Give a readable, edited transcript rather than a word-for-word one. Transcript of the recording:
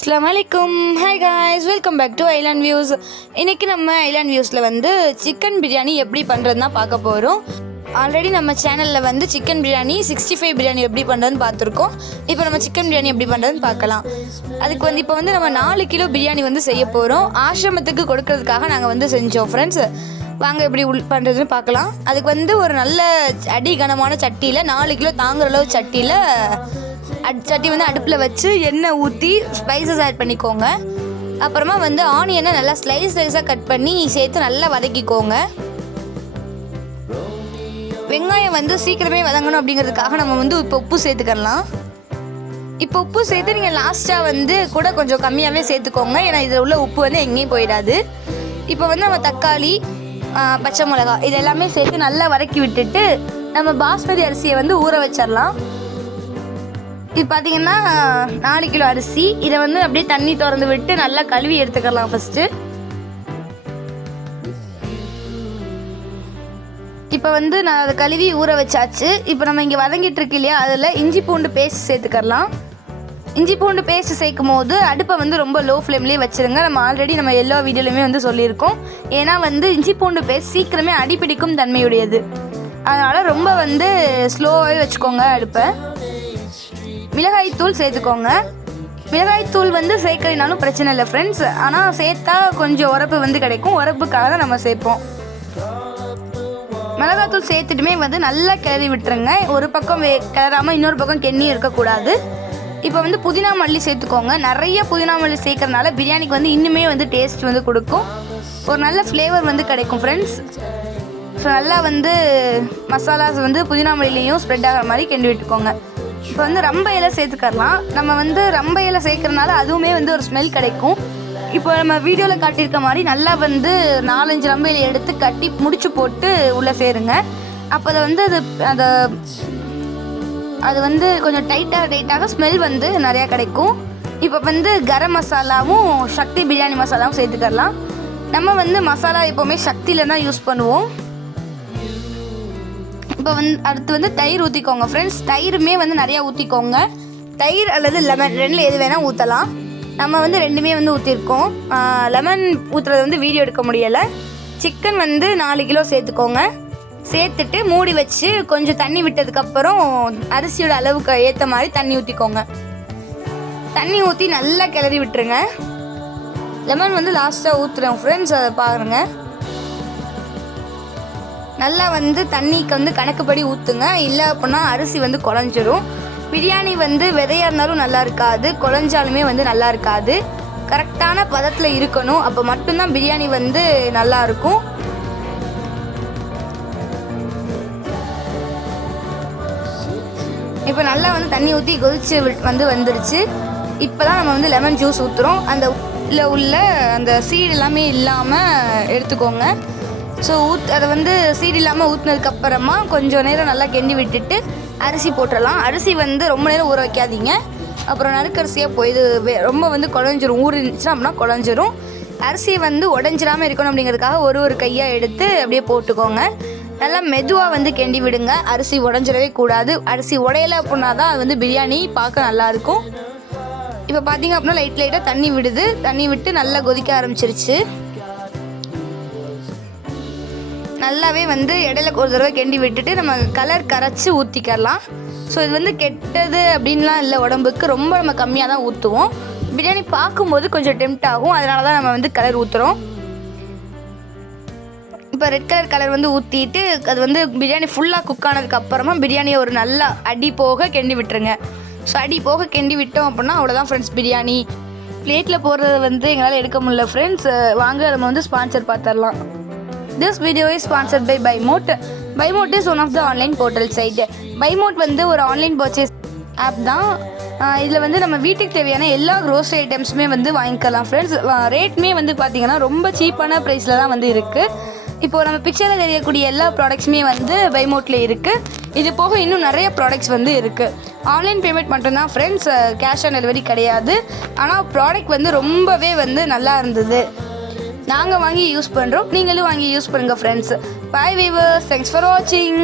அஸ்ஸலாமுஅலைக்கும். Hi guys, welcome back to island views. இன்றைக்கி நம்ம island வியூஸில் வந்து சிக்கன் பிரியாணி எப்படி பண்ணுறதுன்னு தான் பார்க்க போகிறோம். ஆல்ரெடி நம்ம சேனலில் வந்து சிக்கன் பிரியாணி 65 பிரியாணி எப்படி பண்ணுறதுன்னு பார்த்துருக்கோம். இப்போ நம்ம சிக்கன் பிரியாணி எப்படி பண்ணுறதுன்னு பார்க்கலாம். அதுக்கு வந்து இப்போ வந்து நம்ம 4 கிலோ பிரியாணி வந்து செய்ய போகிறோம். ஆசிரமத்துக்கு கொடுக்கறதுக்காக நாங்கள் வந்து செஞ்சோம் ஃப்ரெண்ட்ஸ். வாங்க எப்படி பண்ணுறதுன்னு பார்க்கலாம். அதுக்கு வந்து ஒரு நல்ல அடி கனமான சட்டியில் 4 கிலோ தாங்குற அளவு சட்டியில் சட்டி வந்து அடுப்பில் வச்சு எண்ணெய் ஊற்றி ஸ்பைசஸ் ஆட் பண்ணிக்கோங்க. அப்புறமா வந்து ஆனியனை நல்லா ஸ்லைஸாக கட் பண்ணி சேர்த்து நல்லா வதக்கிக்கோங்க. வெங்காயம் வந்து சீக்கிரமே வதங்கணும் அப்படிங்கிறதுக்காக நம்ம வந்து இப்போ உப்பு சேர்த்துக்கலாம். இப்போ உப்பு சேர்த்து நீங்கள் லாஸ்ட்டாக வந்து கூட கொஞ்சம் கம்மியாகவே சேர்த்துக்கோங்க, ஏன்னா இதில் உள்ள உப்பு வந்து எங்கேயும் போயிடாது. இப்போ வந்து நம்ம தக்காளி, பச்சை மிளகா இது எல்லாமே சேர்த்து நல்லா வதக்கி விட்டுட்டு நம்ம பாஸ்மதி அரிசியை வந்து ஊற வச்சிடலாம். இது பார்த்தீங்கன்னா 4 கிலோ அரிசி. இதை வந்து அப்படியே தண்ணி திறந்து விட்டு நல்லா கழுவி எடுத்துக்கலாம் ஃபஸ்ட்டு. இப்போ வந்து நான் அதை கழுவி ஊற வச்சாச்சு. இப்போ நம்ம இங்கே வதங்கிட்டு இருக்கு இல்லையா, அதில் இஞ்சி பூண்டு பேஸ்ட் சேர்த்துக்கலாம். இஞ்சி பூண்டு பேஸ்ட் சேர்க்கும் போது அடுப்பை வந்து ரொம்ப லோ ஃப்ளேம்லேயே வச்சுருங்க. நம்ம ஆல்ரெடி நம்ம எல்லா வீடியோலையுமே வந்து சொல்லியிருக்கோம். ஏன்னா வந்து இஞ்சி பூண்டு பேஸ்ட் சீக்கிரமே அடிப்பிடிக்கும் தன்மையுடையது. அதனால் ரொம்ப வந்து ஸ்லோவாகவே வச்சுக்கோங்க அடுப்பை. மிளகாய்த்தூள் சேர்த்துக்கோங்க. மிளகாய்த்தூள் வந்து சேர்க்கறதுனாலும் பிரச்சனை இல்லை ஃப்ரெண்ட்ஸ், ஆனால் சேர்த்தா கொஞ்சம் உரப்பு வந்து கிடைக்கும். உரப்புக்காக தான் நம்ம சேர்ப்போம். மிளகாய்த்தூள் சேர்த்துட்டுமே வந்து நல்லா கிளறி விட்டுருங்க. ஒரு பக்கம் கிளறாமல் இன்னொரு பக்கம் கெண்ணி இருக்கக்கூடாது. இப்போ வந்து புதினா மல்லி சேர்த்துக்கோங்க. நிறைய புதினா மல்லி சேர்க்கறதுனால பிரியாணிக்கு வந்து இன்னுமே வந்து டேஸ்ட் வந்து கொடுக்கும், ஒரு நல்ல ஃப்ளேவர் வந்து கிடைக்கும் ஃப்ரெண்ட்ஸ். ஸோ நல்லா வந்து மசாலாஸ் வந்து புதினா மல்லிலையும் ஸ்ப்ரெட் ஆகிற மாதிரி கிண்டி விட்டுக்கோங்க. இப்போ வந்து ரம்ப இலை சேர்த்துக்கலாம். நம்ம வந்து ரம்ப இலை சேர்க்கறதுனால அதுவுமே வந்து ஒரு ஸ்மெல் கிடைக்கும். இப்போ நம்ம வீடியோவில் காட்டியிருக்க மாதிரி நல்லா வந்து 4-5 ரம்ப இலை எடுத்து கட்டி முடிச்சு போட்டு உள்ளே சேருங்க. அப்போ அதை வந்து அது வந்து கொஞ்சம் டைட்டாக ஸ்மெல் வந்து நிறையா கிடைக்கும். இப்போ வந்து கரம் மசாலாவும் சக்தி பிரியாணி மசாலாவும் சேர்த்துக்கலாம். நம்ம வந்து மசாலா எப்போவுமே சக்தியில் தான் யூஸ் பண்ணுவோம். இப்போ வந்து அடுத்து வந்து தயிர் ஊற்றிக்கோங்க ஃப்ரெண்ட்ஸ். தயிருமே வந்து நிறையா ஊற்றிக்கோங்க. தயிர் அல்லது லெமன் ரெண்டில் எது வேணால் ஊற்றலாம். நம்ம வந்து ரெண்டுமே வந்து ஊற்றிருக்கோம். லெமன் ஊற்றுறது வந்து வீடியோ எடுக்க முடியலை. சிக்கன் வந்து 4 கிலோ சேர்த்துக்கோங்க. சேர்த்துட்டு மூடி வச்சு கொஞ்சம் தண்ணி விட்டதுக்கப்புறம் அரிசியோட அளவுக்கு ஏற்ற மாதிரி தண்ணி ஊற்றிக்கோங்க. தண்ணி ஊற்றி நல்லா கிளறி விட்டுருங்க. லெமன் வந்து லாஸ்ட்டாக ஊற்றுறோம் ஃப்ரெண்ட்ஸ், அதை பாருங்க. நல்லா வந்து தண்ணிக்கு வந்து கணக்குப்படி ஊற்றுங்க, இல்லை அப்படின்னா அரிசி வந்து குழஞ்சிரும். பிரியாணி வந்து விதையாக இருந்தாலும் நல்லா இருக்காது, குழஞ்சாலுமே வந்து நல்லா இருக்காது. கரெக்டான பதத்தில் இருக்கணும், அப்போ மட்டும்தான் பிரியாணி வந்து நல்லா இருக்கும். இப்போ நல்லா வந்து தண்ணி ஊற்றி கொதிச்சு வந்துருச்சு. இப்போ தான் நம்ம வந்து லெமன் ஜூஸ் ஊற்றுறோம். அந்த உள்ள அந்த சீடு எல்லாமே இல்லாமல் எடுத்துக்கோங்க. ஸோ அதை வந்து சீடு இல்லாமல் ஊற்றினதுக்கப்புறமா கொஞ்சம் நேரம் நல்லா கிண்டி விட்டுட்டு அரிசி போட்டுடலாம். அரிசி வந்து ரொம்ப நேரம் ஊற வைக்காதீங்க, அப்புறம் நறுக்கரிசியாக போய் இது ரொம்ப வந்து குழஞ்சிரும். ஊறிச்சுன்னா அப்படின்னா குழஞ்சிரும். அரிசியை வந்து உடஞ்சிடாமல் இருக்கணும் அப்படிங்கிறதுக்காக ஒரு கையாக எடுத்து அப்படியே போட்டுக்கோங்க. நல்லா மெதுவாக வந்து கிண்டி விடுங்க. அரிசி உடஞ்சிடவே கூடாது. அரிசி உடையலை அப்படின்னா தான் அது வந்து பிரியாணி பார்க்க நல்லாயிருக்கும். இப்போ பார்த்தீங்க அப்படின்னா லைட்டாக தண்ணி விடுது. தண்ணி விட்டு நல்லா கொதிக்க ஆரம்பிச்சிருச்சு. நல்லாவே வந்து இடையில ஒரு தடவை கிண்டி விட்டுட்டு நம்ம கலர் கரைச்சி ஊற்றிக்கலாம். ஸோ இது வந்து கெட்டது அப்படின்லாம் இல்லை, உடம்புக்கு ரொம்ப நம்ம கம்மியாக தான் ஊற்றுவோம். பிரியாணி பார்க்கும்போது கொஞ்சம் டெம்ட் ஆகும், அதனால தான் நம்ம வந்து கலர் ஊற்றுறோம். இப்போ ரெட் கலர் வந்து ஊற்றிட்டு அது வந்து பிரியாணி ஃபுல்லாக குக் ஆனதுக்கப்புறமா பிரியாணியை ஒரு நல்லா அடி போக கிண்டி விட்டுருங்க. ஸோ அடி போக கிண்டி விட்டோம் அப்படின்னா அவ்வளோதான் ஃப்ரெண்ட்ஸ் பிரியாணி. பிளேட்டில் போடுறது வந்து எங்களால் எடுக்க முடியல ஃப்ரெண்ட்ஸ், வாங்க நம்ம வந்து ஸ்பான்சர் பார்த்துடலாம். This video is sponsored by BuyMote. BuyMote is one of the online portal site. BuyMote வந்து ஒரு ஆன்லைன் பர்ச்சேஸ் ஆப் தான். இதில் வந்து நம்ம வீட்டுக்கு தேவையான எல்லா க்ரோசரி ஐட்டம்ஸுமே வந்து வாங்கிக்கலாம் ஃப்ரெண்ட்ஸ். ரேட்மே வந்து பார்த்திங்கன்னா ரொம்ப சீப்பான ப்ரைஸில் தான் வந்து இருக்குது. இப்போது நம்ம பிக்சரில் தெரியக்கூடிய எல்லா ப்ராடக்ட்ஸுமே வந்து BuyMoteல இருக்குது. இது போக இன்னும் நிறைய ப்ராடக்ட்ஸ் வந்து இருக்குது. ஆன்லைன் பேமெண்ட் மட்டும்தான் ஃப்ரெண்ட்ஸ், கேஷ் ஆன் டெலிவரி கிடையாது. ஆனால் ப்ராடக்ட் வந்து ரொம்பவே வந்து நல்லா இருந்தது. நாங்கள் வாங்கி யூஸ் பண்ணுறோம், நீங்களும் வாங்கி யூஸ் பண்ணுங்கள் friends. Bye viewers, thanks for வாட்சிங்.